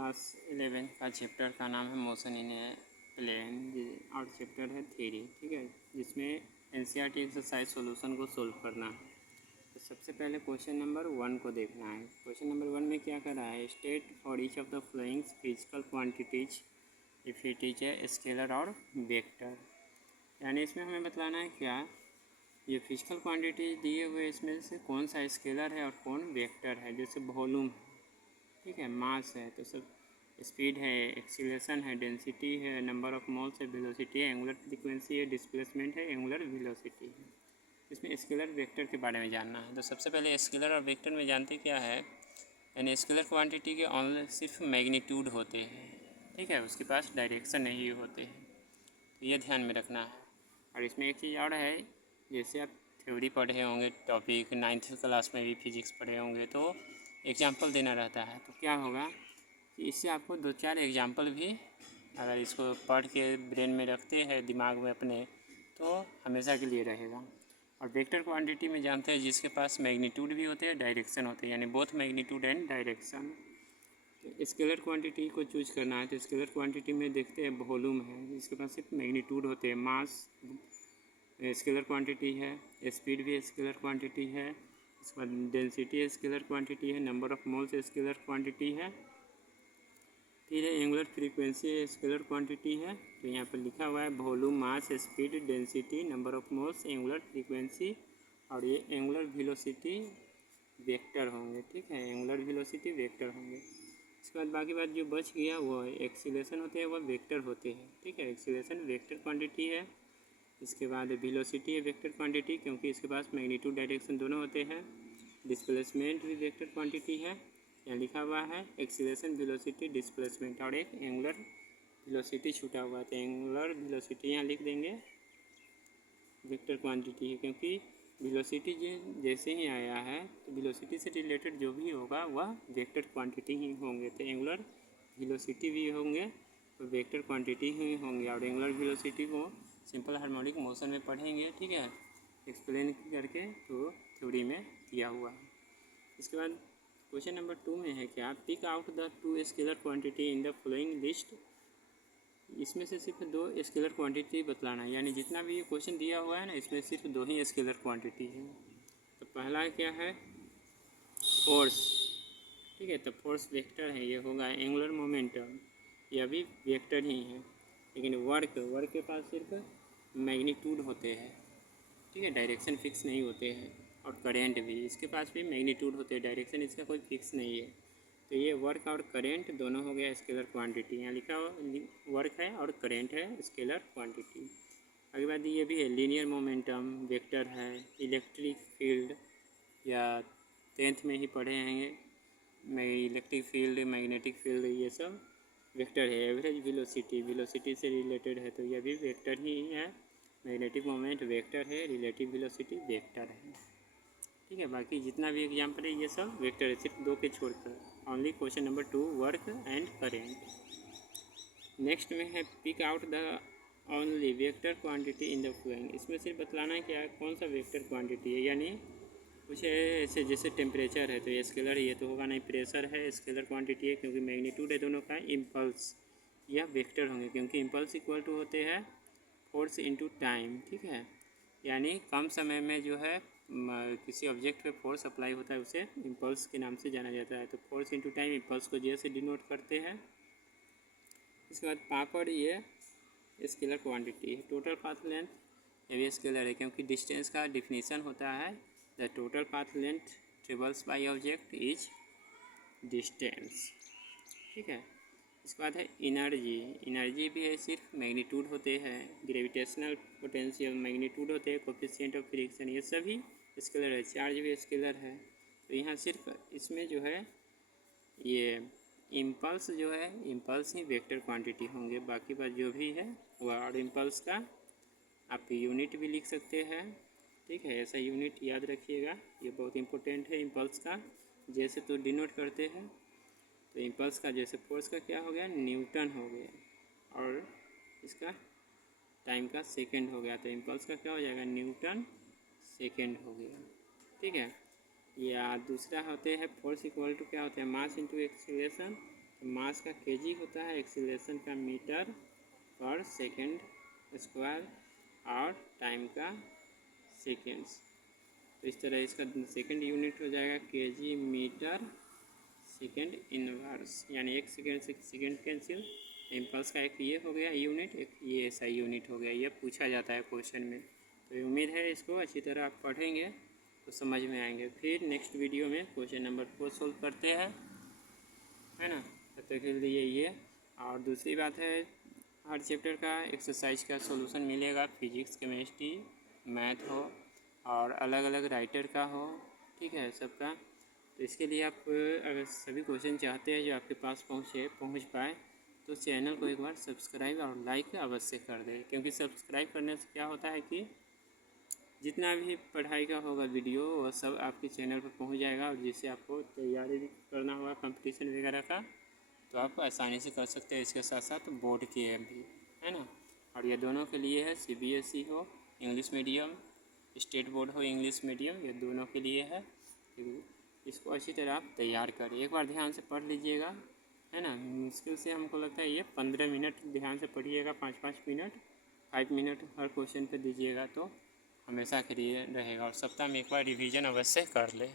Class 11 का chapter का नाम है मोशन इन ए प्लेन और चैप्टर है थ्योरी, ठीक है, जिसमें एनसीईआरटी एक्सरसाइज सॉल्यूशन को सोल्व करना है। तो सबसे पहले क्वेश्चन नंबर 1 को देखना है। क्वेश्चन नंबर 1 में क्या कर रहा है, state for each of the following physical quantities if it is a scalar और वेक्टर। यानी इसमें हमें बतलाना है क्या, ये फिजिकल क्वांटिटी दिए हुए इसमें से कौन सा स्केलर है और कौन वेक्टर है। जैसे वॉल्यूम है, ठीक है, मास है, तो सब स्पीड है, एक्सीलरेशन है, डेंसिटी है, नंबर ऑफ मोल्स है, वेलोसिटी है, एंगुलर फ्रीक्वेंसी है, डिस्प्लेसमेंट है, एंगुलर वेलोसिटी है। इसमें स्केलर वेक्टर के बारे में जानना है। तो सबसे पहले स्केलर और वेक्टर में जानते क्या है, यानी स्केलर क्वांटिटी के ऑनली सिर्फ मैग्नीट्यूड होते हैं, ठीक है, उसके पास डायरेक्शन नहीं होते हैं, तो ये ध्यान में रखना है। और इसमें एक चीज़ और है, जैसे आप थ्योरी पढ़े होंगे, टॉपिक 9th क्लास में भी फिजिक्स पढ़े होंगे, तो एग्जाम्पल देना रहता है। तो क्या होगा कि इससे आपको 2-4 एग्जाम्पल भी अगर इसको पढ़ के ब्रेन में रखते हैं, दिमाग में अपने, तो हमेशा के लिए रहेगा। और वेक्टर क्वांटिटी में जानते हैं जिसके पास मैग्नीट्यूड भी होते हैं, डायरेक्शन होते हैं, यानी बोथ मैग्नीट्यूड एंड डायरेक्शन। तो स्केलर क्वांटिटी को चूज करना है। तो स्केलर क्वांटिटी में देखते हैं वॉल्यूम है, जिसके पास सिर्फ मैग्नीट्यूड होते हैं। मास स्केलर क्वांटिटी है, स्पीड भी स्केलर क्वांटिटी है, इसके बाद डेंसिटी स्केलर क्वांटिटी है, number of moles scalar quantity है, फिर एंगुलर फ्रीक्वेंसी स्केलर क्वांटिटी है। तो यहाँ पर लिखा हुआ है volume, mass, speed, density, number of moles, angular frequency, और ये एंगुलर वेलोसिटी वेक्टर होंगे, ठीक है, एंगुलर वेलोसिटी वेक्टर होंगे। इसके बाद बाकी बात जो बच गया वो एक्सीलरेशन होते हैं, वह वेक्टर होते हैं, ठीक है, एक्सीलरेशन वेक्टर क्वांटिटी है। इसके बाद वेलोसिटी है वेक्टर क्वांटिटी, क्योंकि इसके पास मैग्नीट्यूड डायरेक्शन दोनों होते हैं। डिस्प्लेसमेंट भी वेक्टर क्वांटिटी है, यहाँ लिखा हुआ है एक्सीलरेशन, वेलोसिटी, डिस्प्लेसमेंट, और एक एंगुलर वेलोसिटी छूटा हुआ है, तो एंगुलर वेलोसिटी यहाँ लिख देंगे वेक्टर क्वांटिटी है, क्योंकि वेलोसिटी जैसे ही आया है तो वेलोसिटी से रिलेटेड जो भी होगा वह वेक्टर क्वांटिटी ही होंगे। तो एंगुलर वेलोसिटी भी होंगे तो वेक्टर क्वांटिटी ही होंगे। और एंगुलर वेलोसिटी को सिंपल हार्मोनिक मोशन में पढ़ेंगे, ठीक है, एक्सप्लेन करके, तो थ्योरी में दिया हुआ है। इसके बाद क्वेश्चन नंबर 2 में है क्या, pick out the 2 scalar quantity in the following list. इसमें से सिर्फ 2 स्केलर क्वांटिटी बतलाना है, यानी जितना भी ये क्वेश्चन दिया हुआ है ना, इसमें सिर्फ 2 ही स्केलर क्वांटिटी है। तो पहला क्या है, फोर्स, ठीक है, तो फोर्स वेक्टर है, ये होगा एंगुलर मोमेंटम, यह भी वेक्टर ही है। लेकिन वर्क के पास सिर्फ मैग्नीट्यूड होते हैं, ठीक है, डायरेक्शन फिक्स नहीं होते हैं। और करेंट भी, इसके पास भी मैग्नीट्यूड होते हैं, डायरेक्शन इसका कोई फिक्स नहीं है। तो ये वर्क और करेंट दोनों हो गया स्केलर क्वांटिटी, यहाँ लिखा हुआ वर्क है और करेंट है स्केलर क्वांटिटी। आगे बात ये भी है, लीनियर मोमेंटम वेक्टर है, इलेक्ट्रिक फील्ड, या 10th में ही पढ़े हैं, इलेक्ट्रिक फील्ड, मैग्नेटिक फील्ड, ये सब वेक्टर है। एवरेज वेलोसिटी से रिलेटेड है, तो यह भी वेक्टर ही है। मैग्नेटिक मोमेंट वेक्टर है, रिलेटिव वेलोसिटी वेक्टर है, ठीक है। बाकी जितना भी एग्जाम्पल है ये सब वेक्टर है, सिर्फ 2 के छोड़कर। Only question number 2 work and current. Next में है pick out the only vector quantity in the following. इसमें सिर्फ बतलाना है क्या कौन सा वेक्टर क्वांटिटी है, यानी कुछ ऐसे जैसे टेम्परेचर है तो ये स्केलर है, ये तो होगा नहीं, प्रेशर है स्केलर क्वांटिटी है क्योंकि मैग्नीट्यूड है दोनों का। इम्पल्स, यह वेक्टर होंगे क्योंकि इम्पल्स इक्वल टू होते हैं फोर्स इनटू टाइम, ठीक है, यानी कम समय में जो है किसी ऑब्जेक्ट पे फोर्स अप्लाई होता है उसे इम्पल्स के नाम से जाना जाता है। तो फोर्स इनटू टाइम, इम्पल्स को जे से डिनोट करते हैं। इसके बाद पापड़, ये स्केलर क्वांटिटी है। टोटल पाथ लेंथ, ये भी स्केलर है क्योंकि डिस्टेंस का डिफिनीसन होता है the total path length travels by object is distance, ठीक है। इसके बाद है एनर्जी भी है, सिर्फ मैग्नीट्यूड होते हैं। ग्रेविटेशनल पोटेंशियल मैग्नीट्यूड होते हैं। कोफिशिएंट ऑफ फ्रिक्शन, ये सभी स्केलर है। चार्ज भी स्केलर है। तो यहाँ सिर्फ इसमें जो है ये इम्पल्स जो है, इम्पल्स ही वेक्टर क्वांटिटी होंगे, बाकी बात जो भी है वह। और इम्पल्स का आप यूनिट भी लिख सकते हैं, ठीक है, ऐसा यूनिट याद रखिएगा, ये बहुत इंपॉर्टेंट है। इम्पल्स का जैसे तो डिनोट करते हैं, तो इम्पल्स का जैसे फोर्स का क्या हो गया, न्यूटन हो गया, और इसका टाइम का सेकंड हो गया, तो इम्पल्स का क्या हो जाएगा, न्यूटन सेकंड हो गया, ठीक है। या दूसरा होते हैं फोर्स इक्वल टू क्या होता है, मास इंटू एक्सीलरेशन। तो मास का केजी होता है, एक्सीलरेशन का मीटर पर सेकंड स्क्वायर और टाइम का सेकेंड्स। तो इस तरह इसका सेकंड यूनिट हो जाएगा केजी मीटर सेकंड इनवर्स, यानी एक सेकंड से सेकंड कैंसिल। इम्पल्स का एक ये हो गया यूनिट, एक ये ऐसा यूनिट हो गया। ये पूछा जाता है क्वेश्चन में, तो उम्मीद है इसको अच्छी तरह आप पढ़ेंगे तो समझ में आएंगे। फिर नेक्स्ट वीडियो में क्वेश्चन नंबर 4 सोल्व करते हैं, है ना। तब तक के लिए ये। और दूसरी बात है, हर चैप्टर का एक्सरसाइज का सॉल्यूशन मिलेगा, फिजिक्स केमिस्ट्री मैथ हो और अलग अलग राइटर का हो, ठीक है, सबका। तो इसके लिए आप अगर सभी क्वेश्चन चाहते हैं जो आपके पास पहुंच पाए, तो चैनल को एक बार सब्सक्राइब और लाइक अवश्य कर दें, क्योंकि सब्सक्राइब करने से क्या होता है कि जितना भी पढ़ाई का होगा वीडियो वह सब आपके चैनल पर पहुंच जाएगा, और जिससे आपको तैयारी भी करना होगा कंपटीशन वगैरह का तो आप आसानी से कर सकते हैं। इसके साथ साथ बोर्ड की ऐप भी है ना। और ये दोनों के लिए है, CBSE हो इंग्लिश मीडियम, स्टेट बोर्ड हो इंग्लिश मीडियम, ये दोनों के लिए है। इसको अच्छी तरह आप तैयार करें, एक बार ध्यान से पढ़ लीजिएगा, है ना। मुश्किल से हमको लगता है ये 15 मिनट ध्यान से पढ़िएगा, 5-5 मिनट, 5 मिनट हर क्वेश्चन पे दीजिएगा तो हमेशा के लिए रहेगा। और सप्ताह में एक बार रिवीजन अवश्य कर ले।